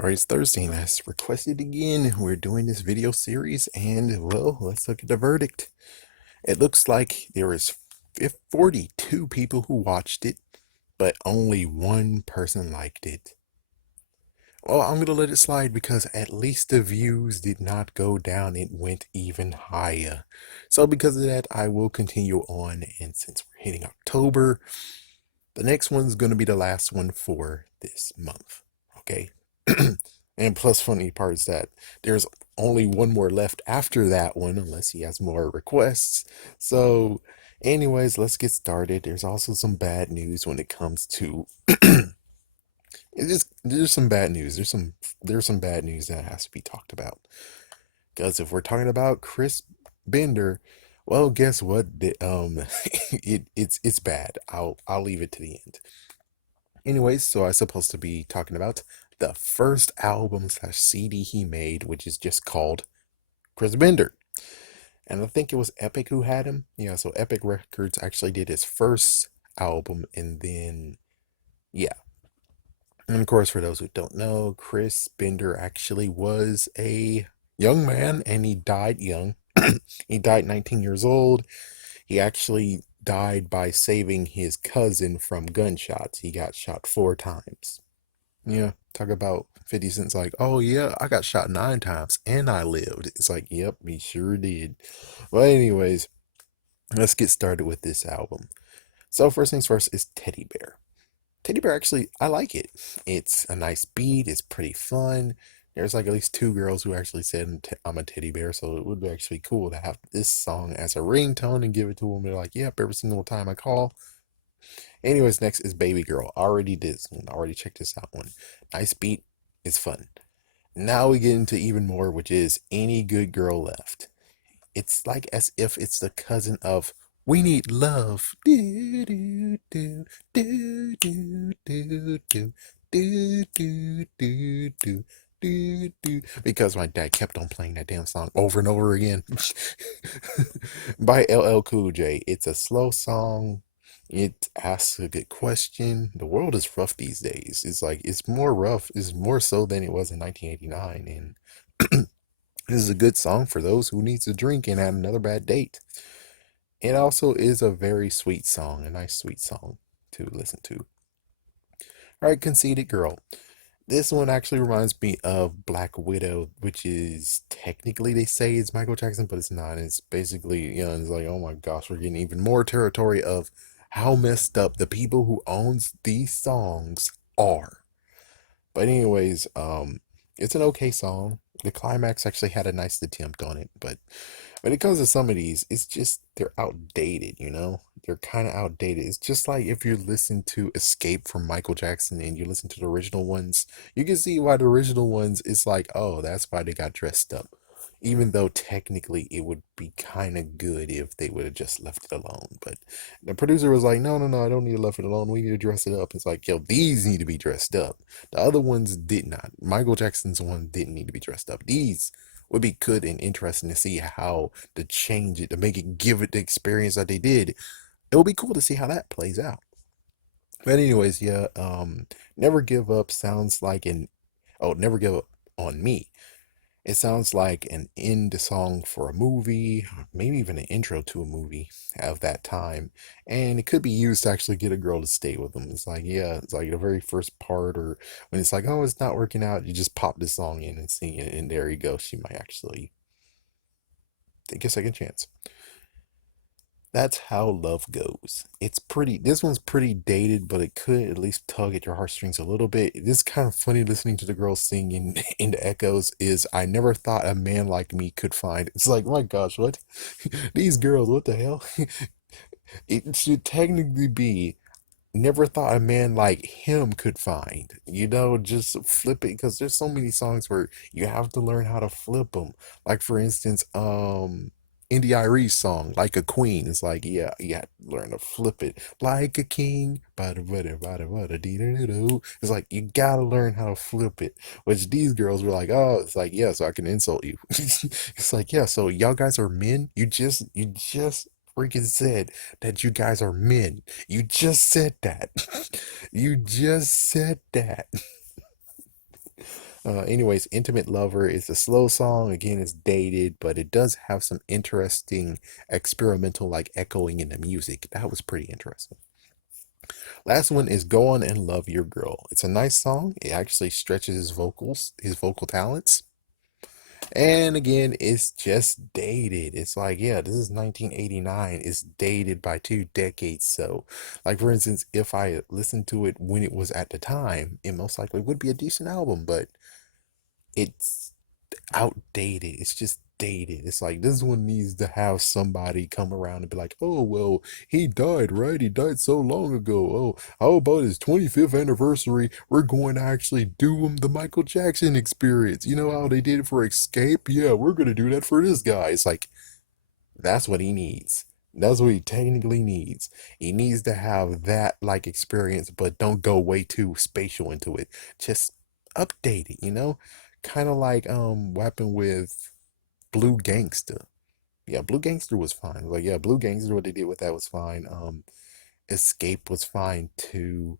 Alright, it's Thursday and as requested again, we're doing this video series and well, let's look at the verdict. It looks like there is 42 people who watched it, but only one person liked it. Well, I'm gonna let it slide because at least the views did not go down, it went even higher. So because of that, I will continue on, and since we're hitting October, the next one's gonna be the last one for this month. Okay. And plus, funny part is that there's only one more left after that one, unless he has more requests. So, anyways, let's get started. There's also some bad news when it comes to there's some bad news. There's some bad news that has to be talked about. Because if we're talking about Chris Bender, well, guess what? It's bad. I'll leave it to the end. Anyways, so I'm supposed to be talking about the first album slash CD he made, which is just called Chris Bender. And I think it was Epic who had him. Yeah, so Epic Records actually did his first album, and then, yeah. And of course, for those who don't know, Chris Bender actually was a young man, and he died young. He died 19 years old. He actually died by saving his cousin from gunshots. He got shot 4 times. Yeah, talk about 50 Cent's like, oh yeah, I got shot 9 times and I lived. It's like, yep, he sure did. Well, anyways, let's get started with this album. So first things first is Teddy Bear. Teddy Bear, actually, I like it. It's a nice beat. It's pretty fun. There's like at least 2 girls who actually said I'm a teddy bear, so it would be actually cool to have this song as a ringtone and give it to them. They're like, yep, every single time I call. Anyways, next is Baby Girl. I already did this one. I already checked this out one. Nice beat. It's fun. Now we get into even more, which is Any Good Girl Left. It's like as if it's the cousin of We Need Love. Do, do, do, do, do, do, do, do, do, do, do. Because my dad kept on playing that damn song over and over again by LL Cool J. It's a slow song. It asks a good question. The world is rough these days. It's like it's more rough, it's more so than it was in 1989. And this is a good song for those who needs a drink and had another bad date. It also is a very sweet song, a nice sweet song to listen to. All right, Conceited Girl. This one actually reminds me of Black Widow, which is technically they say it's Michael Jackson, but it's not. It's basically, it's like, oh my gosh, we're getting even more territory of how messed up the people who owns these songs are. But anyways, it's an okay song. The climax actually had a nice attempt on it, but when it comes to some of these, it's just they're outdated, They're kind of outdated. It's just like if you listen to Escape from Michael Jackson and you listen to the original ones, you can see why the original ones is like, oh, that's why they got dressed up. Even though technically it would be kind of good if they would have just left it alone. But the producer was like, no, no, no, I don't need to left it alone. We need to dress it up. It's like, yo, these need to be dressed up. The other ones did not. Michael Jackson's one didn't need to be dressed up. These would be good and interesting to see how to change it, to make it give it the experience that they did. It would be cool to see how that plays out. But anyways, yeah, Never Give Up sounds like Never Give Up on Me. It sounds like an end song for a movie, maybe even an intro to a movie of that time. And it could be used to actually get a girl to stay with them. It's like, yeah, it's like the very first part, or when it's like, oh, it's not working out, you just pop this song in and sing it, and there you go. She might actually take a second chance. That's how love goes. This one's pretty dated, but it could at least tug at your heartstrings a little bit. It is kind of funny listening to the girls sing in the echoes. Is I never thought a man like me could find. It's like, my gosh, what? These girls, what the hell? It should technically be never thought a man like him could find. Just flip it, because there's so many songs where you have to learn how to flip them. Like for instance, Indy Iree's song "Like a Queen." It's like, yeah, you have to learn to flip it like a king. It's like you gotta learn how to flip it. Which these girls were like, oh, it's like, yeah, so I can insult you. It's like, yeah, so y'all guys are men. You just freaking said that you guys are men. You just said that. You just said that. Anyways, Intimate Lover is a slow song. Again, it's dated, but it does have some interesting experimental like echoing in the music. That was pretty interesting. Last one is Go On and Love Your Girl. It's a nice song. It actually stretches his vocal talents. And again, it's just dated. It's like, yeah, this is 1989. It's dated by 2 decades. So, like, for instance, if I listened to it when it was at the time, it most likely would be a decent album, but it's outdated. It's just dated. It's like this one needs to have somebody come around and be like, oh, well, he died, right? He died so long ago. Oh, how about his 25th anniversary? We're going to actually do him the Michael Jackson experience. You know how they did it for Escape? Yeah, we're going to do that for this guy. It's like, that's what he needs. That's what he technically needs. He needs to have that like experience, but don't go way too spatial into it. Just update it. Kind of like what happened with Blue Gangster. Yeah, Blue Gangster was fine. Like, yeah, Blue Gangster, what they did with that was fine. Escape was fine too.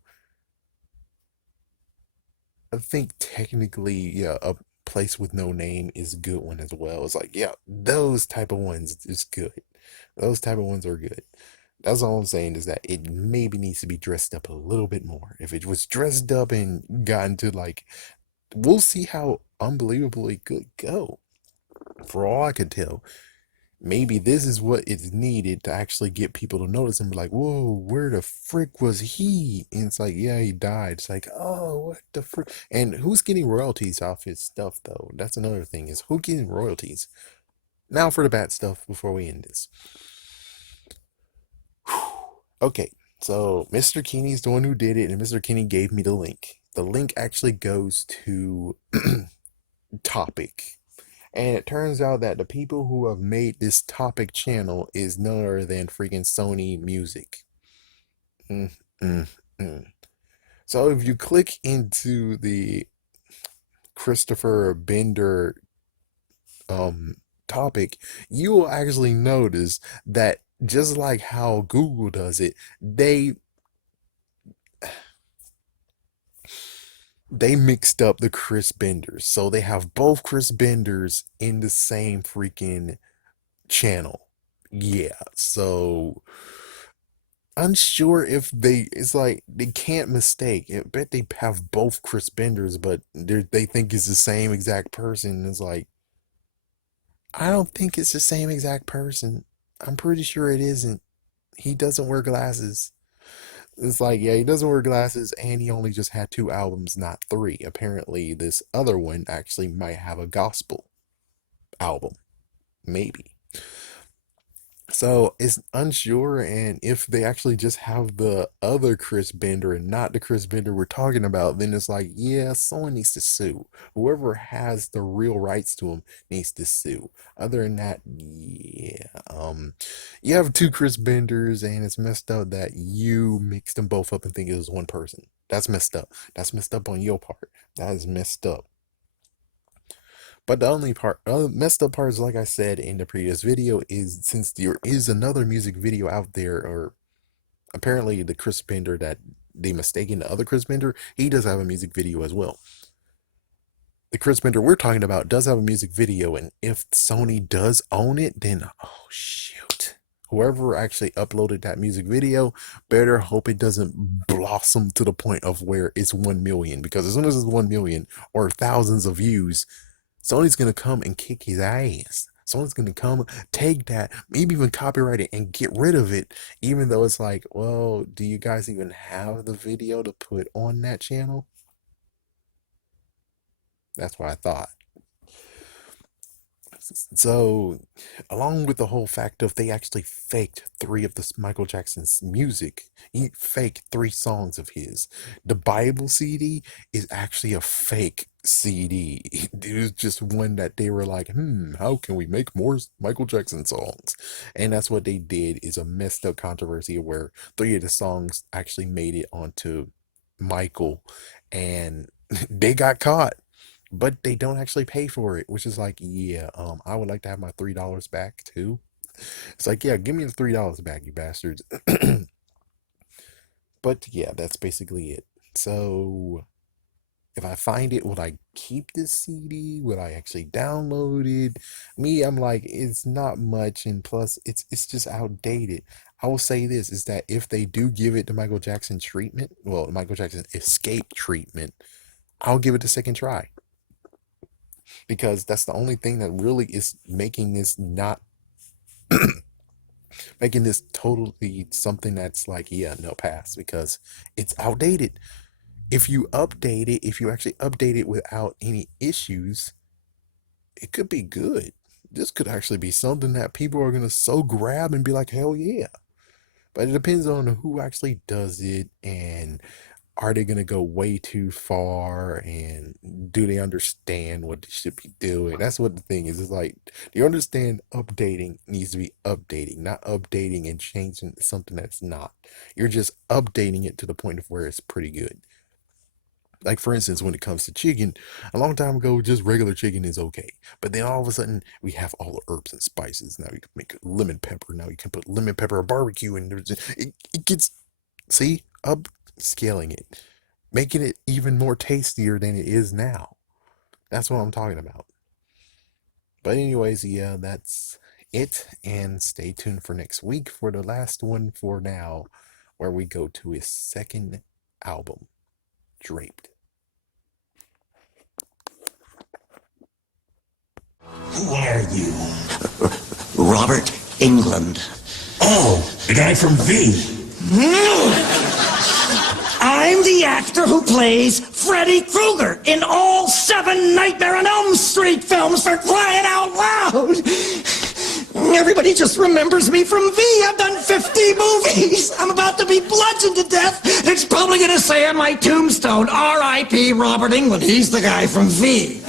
I think technically, yeah, a place with no name is a good one as well. It's like, yeah, those type of ones is good. Those type of ones are good. That's all I'm saying is that it maybe needs to be dressed up a little bit more. If it was dressed up and gotten to like, we'll see how unbelievably good go. For all I could tell, maybe this is what is needed to actually get people to notice and be like, whoa, where the frick was he? And it's like, yeah, he died. It's like, oh, what the frick? And who's getting royalties off his stuff, though? That's another thing is who getting royalties? Now for the bad stuff before we end this. Okay, so Mr. Kinney's the one who did it, and Mr. Kinney gave me the link. The link actually goes to Topic. And it turns out that the people who have made this Topic channel is none other than freaking Sony Music. Mm, mm, mm. So if you click into the Christopher Bender um topic, you will actually notice that just like how Google does it, they mixed up the Chris Benders. So they have both Chris Benders in the same freaking channel. Yeah. So unsure if it's like they can't mistake. I bet they have both Chris Benders, but they think it's the same exact person. It's like, I don't think it's the same exact person. I'm pretty sure it isn't. He doesn't wear glasses. It's like, yeah, he doesn't wear glasses, and he only just had 2 albums, not 3. Apparently, this other one actually might have a gospel album. Maybe. So it's unsure, and if they actually just have the other Chris Bender and not the Chris Bender we're talking about, then it's like, yeah, someone needs to sue. Whoever has the real rights to him needs to sue. Other than that, yeah, you have 2 Chris Benders, and it's messed up that you mixed them both up and think it was one person. That's messed up. That's messed up on your part. That is messed up. But the only part, messed up part is like I said in the previous video, is since there is another music video out there, or apparently the Chris Bender that they mistaken the other Chris Bender, he does have a music video as well. The Chris Bender we're talking about does have a music video, and if Sony does own it, then oh shoot. Whoever actually uploaded that music video better hope it doesn't blossom to the point of where it's 1 million. Because as soon as it's 1 million or thousands of views, Sony's gonna come and kick his ass. Someone's gonna come, take that, maybe even copyright it and get rid of it, even though it's like, well, do you guys even have the video to put on that channel? That's what I thought. So, along with the whole fact of they actually faked 3 of Michael Jackson's music, he faked 3 songs of his. The Bible CD is actually a fake CD. It was just one that they were like, how can we make more Michael Jackson songs? And that's what they did, is a messed up controversy where 3 of the songs actually made it onto Michael, and they got caught, but they don't actually pay for it, which is like, yeah, I would like to have my $3 back too. It's like, yeah, give me the $3 back, you bastards. But yeah, that's basically it. So If I find it, would I keep this CD? Would I actually download it? Me, I'm like, it's not much, and plus, it's just outdated. I will say this is that if they do give it the Michael Jackson treatment, well, Michael Jackson escape treatment, I'll give it a second try because that's the only thing that really is making this not making this totally something that's like, yeah, no pass because it's outdated. If you update it, if you actually update it without any issues, it could be good. This could actually be something that people are going to so grab and be like, hell yeah. But it depends on who actually does it and are they going to go way too far and do they understand what they should be doing? That's what the thing is. It's like, do you understand updating needs to be updating, not updating and changing something that's not. You're just updating it to the point of where it's pretty good. Like, for instance, when it comes to chicken, a long time ago, just regular chicken is okay. But then all of a sudden, we have all the herbs and spices. Now you can make lemon pepper. Now you can put lemon pepper or barbecue, and it gets, see, upscaling it, making it even more tastier than it is now. That's what I'm talking about. But anyways, yeah, that's it. And stay tuned for next week for the last one for now, where we go to his second album, Draped. Who are you? Robert England. Oh, the guy from V. I'm the actor who plays Freddy Krueger in all 7 Nightmare on Elm Street films, for crying out loud! Everybody just remembers me from V. I've done 50 movies. I'm about to be bludgeoned to death. It's probably going to say on my tombstone, R.I.P. Robert England. He's the guy from V.